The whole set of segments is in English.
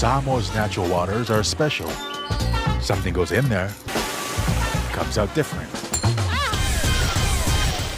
Samoa's natural waters are special. Something goes in there, comes out different.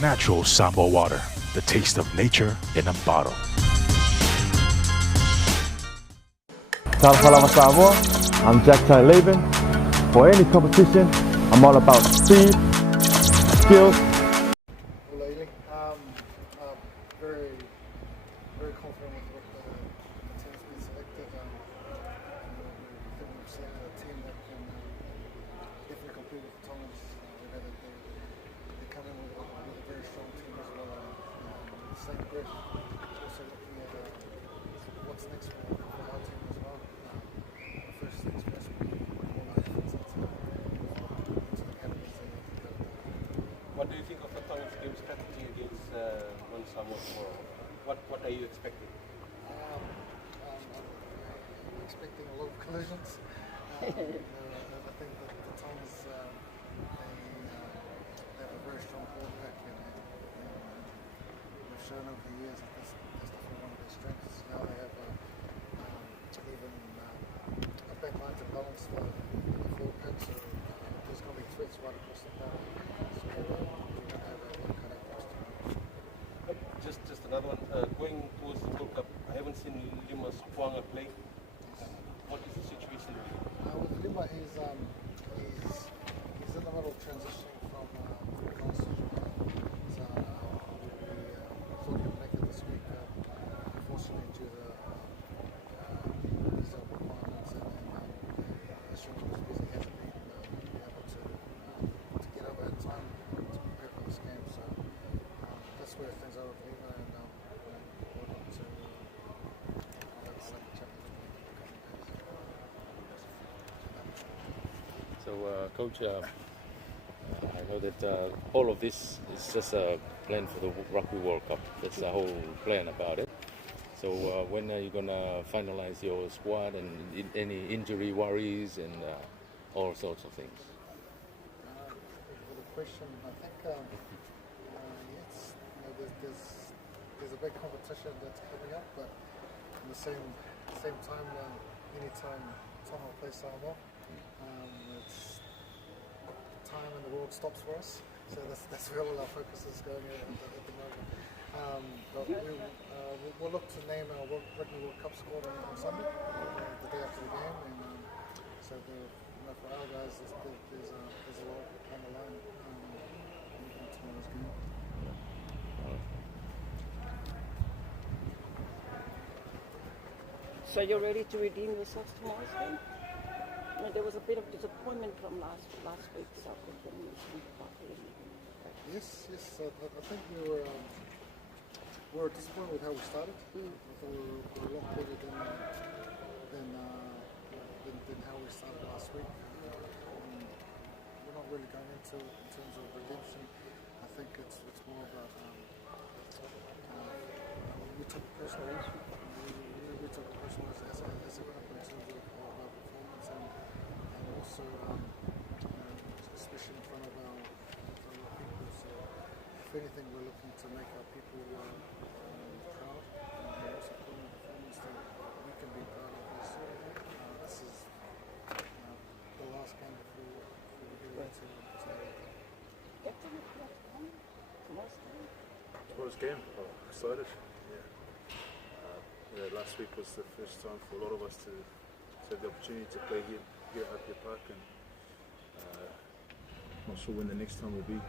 Natural Samoa water, the taste of nature in a bottle. Salama Samoa, I'm Jack Ty Laban. For any competition, I'm all about speed, skills. Lately, very, very confident with what the team's been selected. We've seen a team that can definitely compete with the Tongs. We know that they come in with a very strong team as well. Same breath, also looking at what's next for our team as well. First things first, we all our efforts into the academies and What do you think of the Tonga's game strategy against One Samoa tomorrow? What are you expecting? I'm expecting a lot of collisions. I think that the Tongs they have a very strong quarterback, and they've shown over the years that that's definitely one of their strengths. Now they have even a back line to balance the forward pack, so there's going to be threats right across the park. So we're going to have a work cut out for us tomorrow. Just another one. Going towards the World Cup, I haven't seen Lima Sopoaga play. What is the situation with him? With Lima, he's in the middle of transitioning from last season. So we thought he'd make it this week. Unfortunately, due to visa requirements and Ashwin was busy, hasn't been able to get over in time to prepare for this game. So that's where things are with Lima, and we're up to I'll let the Champions League in the coming days. So, Coach, I know that all of this is just a plan for the Rugby World Cup. That's the whole plan about it. So, when are you going to finalize your squad and any injury worries and all sorts of things? For the question, I think yes, there's a big competition that's coming up, but at the same time, anytime Tonga plays Samoa, it's time in the world stops for us. So that's where all our focus is going at the moment. But we'll look to name our Rugby World Cup squad on Sunday, the day after the game, and so for our guys, there's a lot on the line in tomorrow's game. So you're ready to redeem yourselves tomorrow's game? I mean, there was a bit of disappointment from last week, South Africa. Yes. I think we were disappointed with how we started. I thought we were a lot better than how we started last week. We're not really going into in terms of redemption. I think it's more about we took it personal. We took it personal as a group in terms of our performance and also especially in front of our people. So if anything, we're looking to make our people proud and also put in a performance that we can be proud of. This is the last game before we get into Tomorrow's game, excited. Last week was the first time for a lot of us to have the opportunity to play here at Apia Park, and not sure when the next time will be.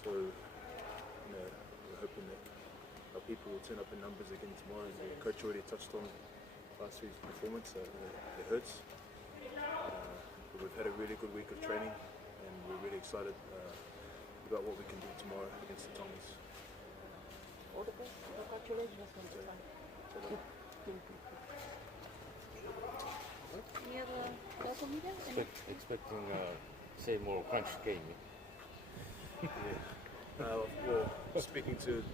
So we're hoping that our people will turn up in numbers again tomorrow. And the coach already touched on last week's performance. It hurts. But we've had a really good week of training, and we're really excited about what we can do tomorrow against the Tongas. All the best. Congratulations on the time. Any other local media? Expecting say more crunch game. Well, speaking to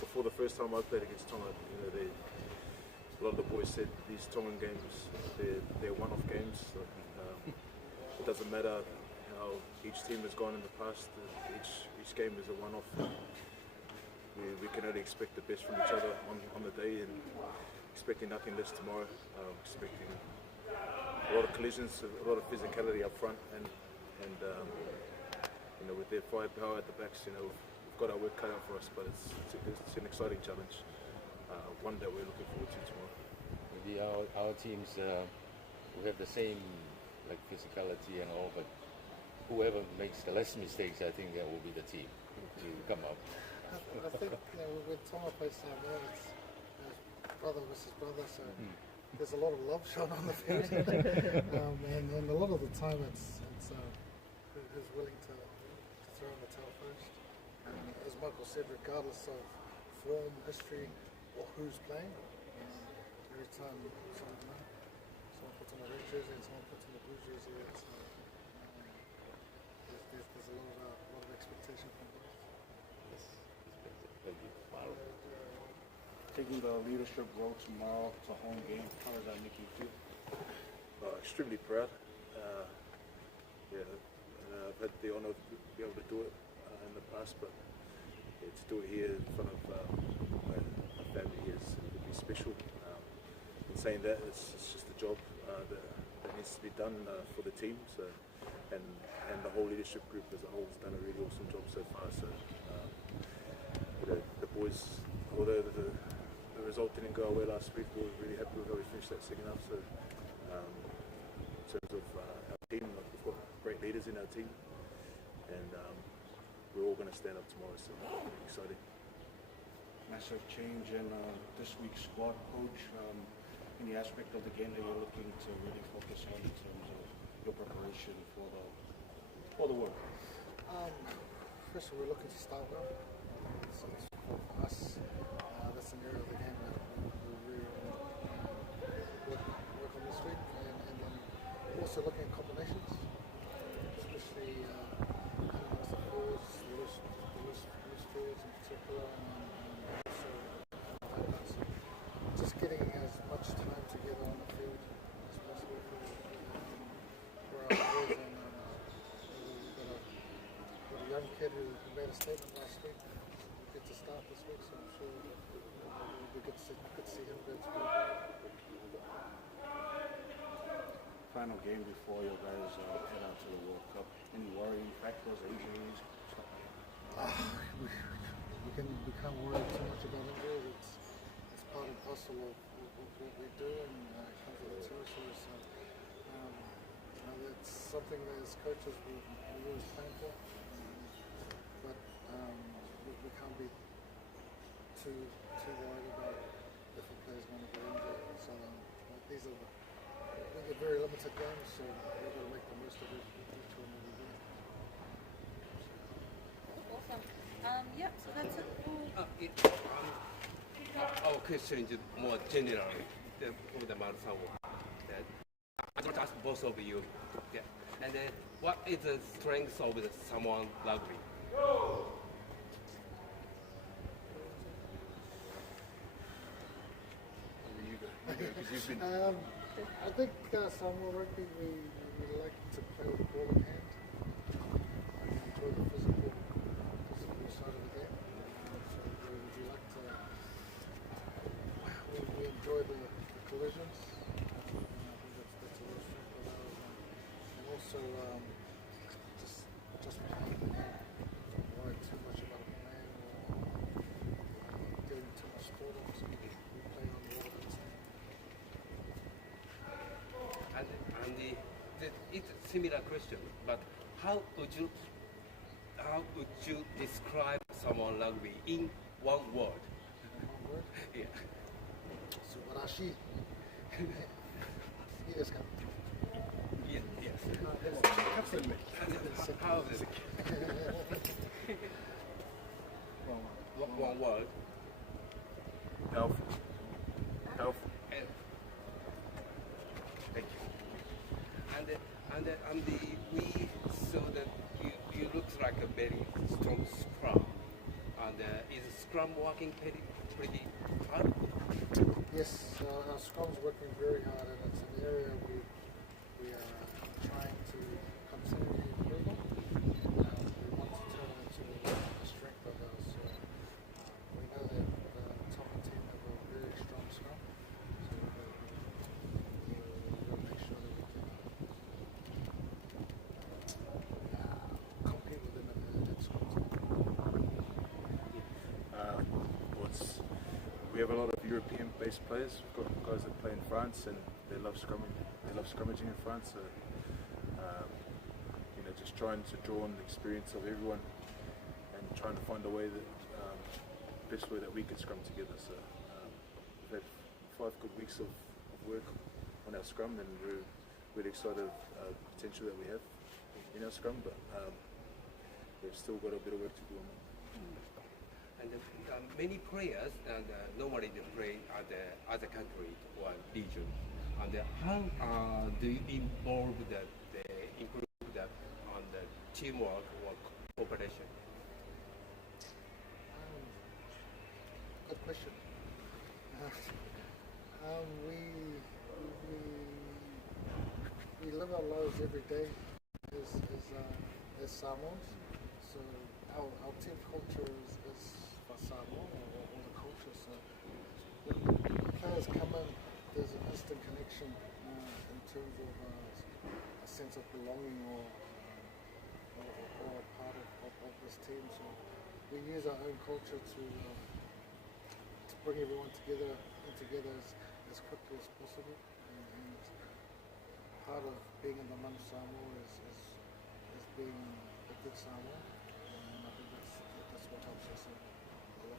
before the first time I played against Tonga, a lot of the boys said these Tongan games they're one-off games. It doesn't matter how each team has gone in the past. Each game is a one-off. We can only expect the best from each other on the day, and expecting nothing less tomorrow. Expecting a lot of collisions, a lot of physicality up front, and you know, with their firepower at the backs, you know, we've got our work cut out for us. But it's an exciting challenge, one that we're looking forward to tomorrow. Maybe our teams we have the same like physicality and all, but whoever makes the less mistakes, I think that will be the team to come up. I think when Tonga plays Samoa, it's brother versus brother, so there's a lot of love shown on the field, and a lot of the time it's who's willing to throw in the towel first. And as Michael said, regardless of form, history, or who's playing, every time someone puts on a red jersey and someone puts on a blue jersey, there's a lot of expectation from both. Thank you. Wow. Taking the leadership role tomorrow to home game, how does that make you feel? Extremely proud. I've had the honour of being able to do it in the past, but to do it here in front of my family here would be special. In saying that, it's just a job that needs to be done for the team. So, and the whole leadership group as a whole has done a really awesome job so far. So, the boys, although the result didn't go away last week, we were really happy with how we finished that second half. So, in terms of our team, we've got great leaders in our team, and we're all going to stand up tomorrow. So, exciting. Massive change in this week's squad, coach. Any aspect of the game that you're looking to really focus on in terms of your preparation for the work? First of all, we're looking to start well. So for us, that's an area of the game that we really work on this week. And then we're also looking at combinations, especially the forwards, the loose forwards in particular, and also just getting as much time together on the field as possible for our boys. And we've got a young kid who made a statement last week. We get to start this week, so I'm sure it'll be good to see him go to work. Final game before you guys head out to the World Cup. Any worrying factors, injuries, stuff like that? We can't worry too much about injuries. It's part and parcel of what we do, and it comes with the territory. So it's something that as coaches we always plan for, but we can't be too worried about if a player's going to get injured. So these are very limited games, so we've got to make the most of it each one we do. Awesome. Yep, so that's it. Our question is more general for the Marathon. I want to ask both of you. Yeah. And then, what is the strength of the Samoan rugby? I think Samoa rugby, we like to play with the ball in hand. I enjoy the physical side of the game. So we like to, we enjoy the collisions. I think that's a real strength of ours. And also just playing the game. Don't worry too much about a plan or getting too much thought up. So we play on the water. It's a similar question, but how would you describe Samoan rugby in one word? One word? Yeah. Subarashi. Yes, Yes. How is it? One word. Powerful. And thank you. And we saw that you look like a very strong scrum. And is scrum working pretty hard? Yes, our scrum's working very hard, and it's an area we are trying to continually improve on. We want to turn it into a strength of ours. So we know that the Tonga team have a very strong scrum, have a lot of European-based players. We've got guys that play in France and they love scrumming. They love scrummaging in France. So, just trying to draw on the experience of everyone and trying to find a way that best way that we could scrum together. So we've had 5 good weeks of work on our scrum, and we're really excited of the potential that we have in our scrum. But we've still got a bit of work to do on that. And many players normally they play at the other country or region. And how do you improve that on the teamwork or cooperation? Good question. We live our lives every day as Samoans. So our team culture is for Samoa or the culture. So when players come in, there's an instant connection in terms of a sense of belonging or a part of this team. So we use our own culture to bring everyone together as quickly as possible. And part of being in the Manu Samoa is being a good Samoan. And I think that's what helps us a lot.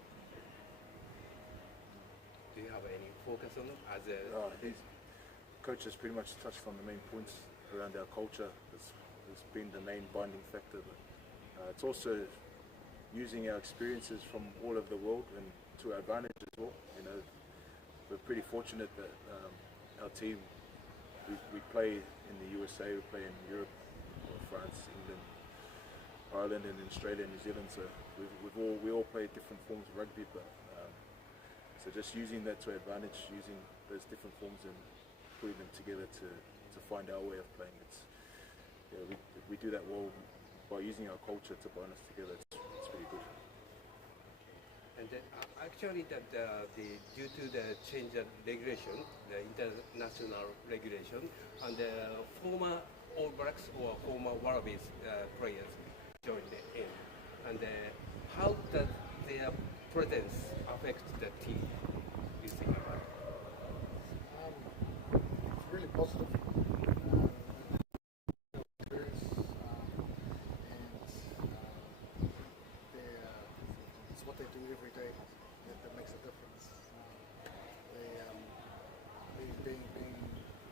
Do you have any focus on them as a? Coach has pretty much touched on the main points around our culture. It's been the main binding factor. But it's also using our experiences from all over the world and to our advantage as well. We're pretty fortunate that our team, we play in the USA, we play in Europe, France, England, Ireland, and Australia and New Zealand. So we all play different forms of rugby, but so just using that to our advantage, using those different forms and putting them together to find our way of playing. We do that well by using our culture to bind us together. It's pretty good. And actually, due to the change of regulation, the international regulation, and the former All Blacks or former Wallabies players joined in, and how does their presence affect the team? You think about it? It's really positive. It's what they do every day that makes a difference. Being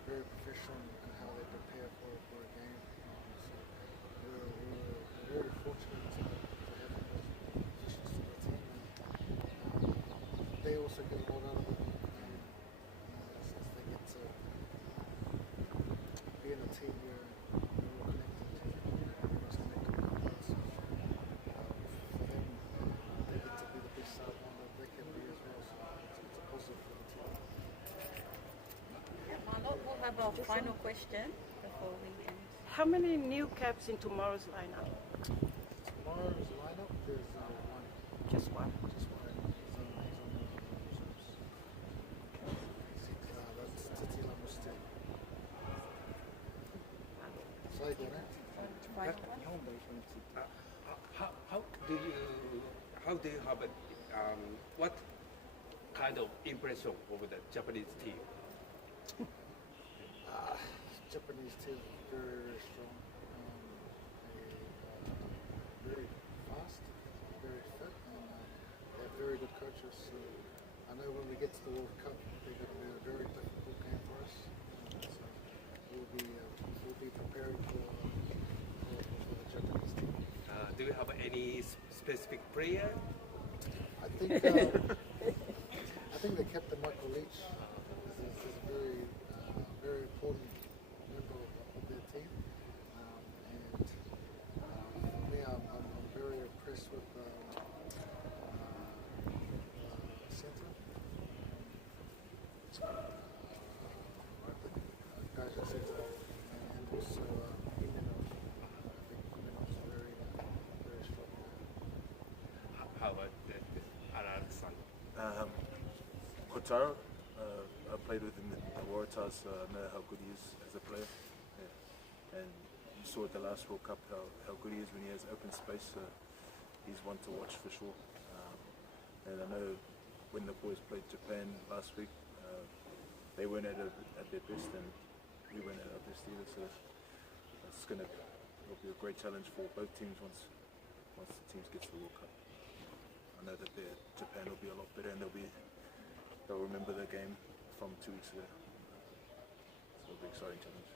very professional in how they prepare for a game. So we're very fortunate to have those positions to the team. And they also get a lot out of it as they get to be in a team where we're all connected. Everyone's connected with each other. So for them, they get to be the best side one that they can be as well. So it's a positive for the team. Marlon, we'll have our final question before we end. How many new caps in tomorrow's lineup? Tomorrow's lineup, there's one. Just one. Just one. He's on the reserves. That's Titila Muste. Sorry, Donna. How do you have what kind of impression of the Japanese team? Japanese team is very, very strong. Very fast, very fit, and they have very good coaches. So I know when we get to the World Cup, they're going to be a very difficult game for us. So we'll be preparing for the Japanese team. Do you have any specific player? I think the captain Michael Leach is a very very important member of their team, and for me, I'm very impressed with centre. Guys at centre, and also Imeno. I think Imeno's very strong. How about Aran-san? Kotaro, I played with him in the Waratahs, so I know how good he is as a player. Yeah. And you saw at the last World Cup how good he is when he has open space, so he's one to watch for sure. And I know when the boys played Japan last week, they weren't at their best, and we weren't at our best either. So it'll be a great challenge for both teams once the teams get to the World Cup. I know that Japan will be a lot better, and they'll remember the game from 2 weeks ago. So it'll be an exciting challenge.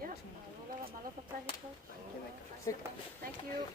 Yeah. A lot of pleasure, coach. Thank you.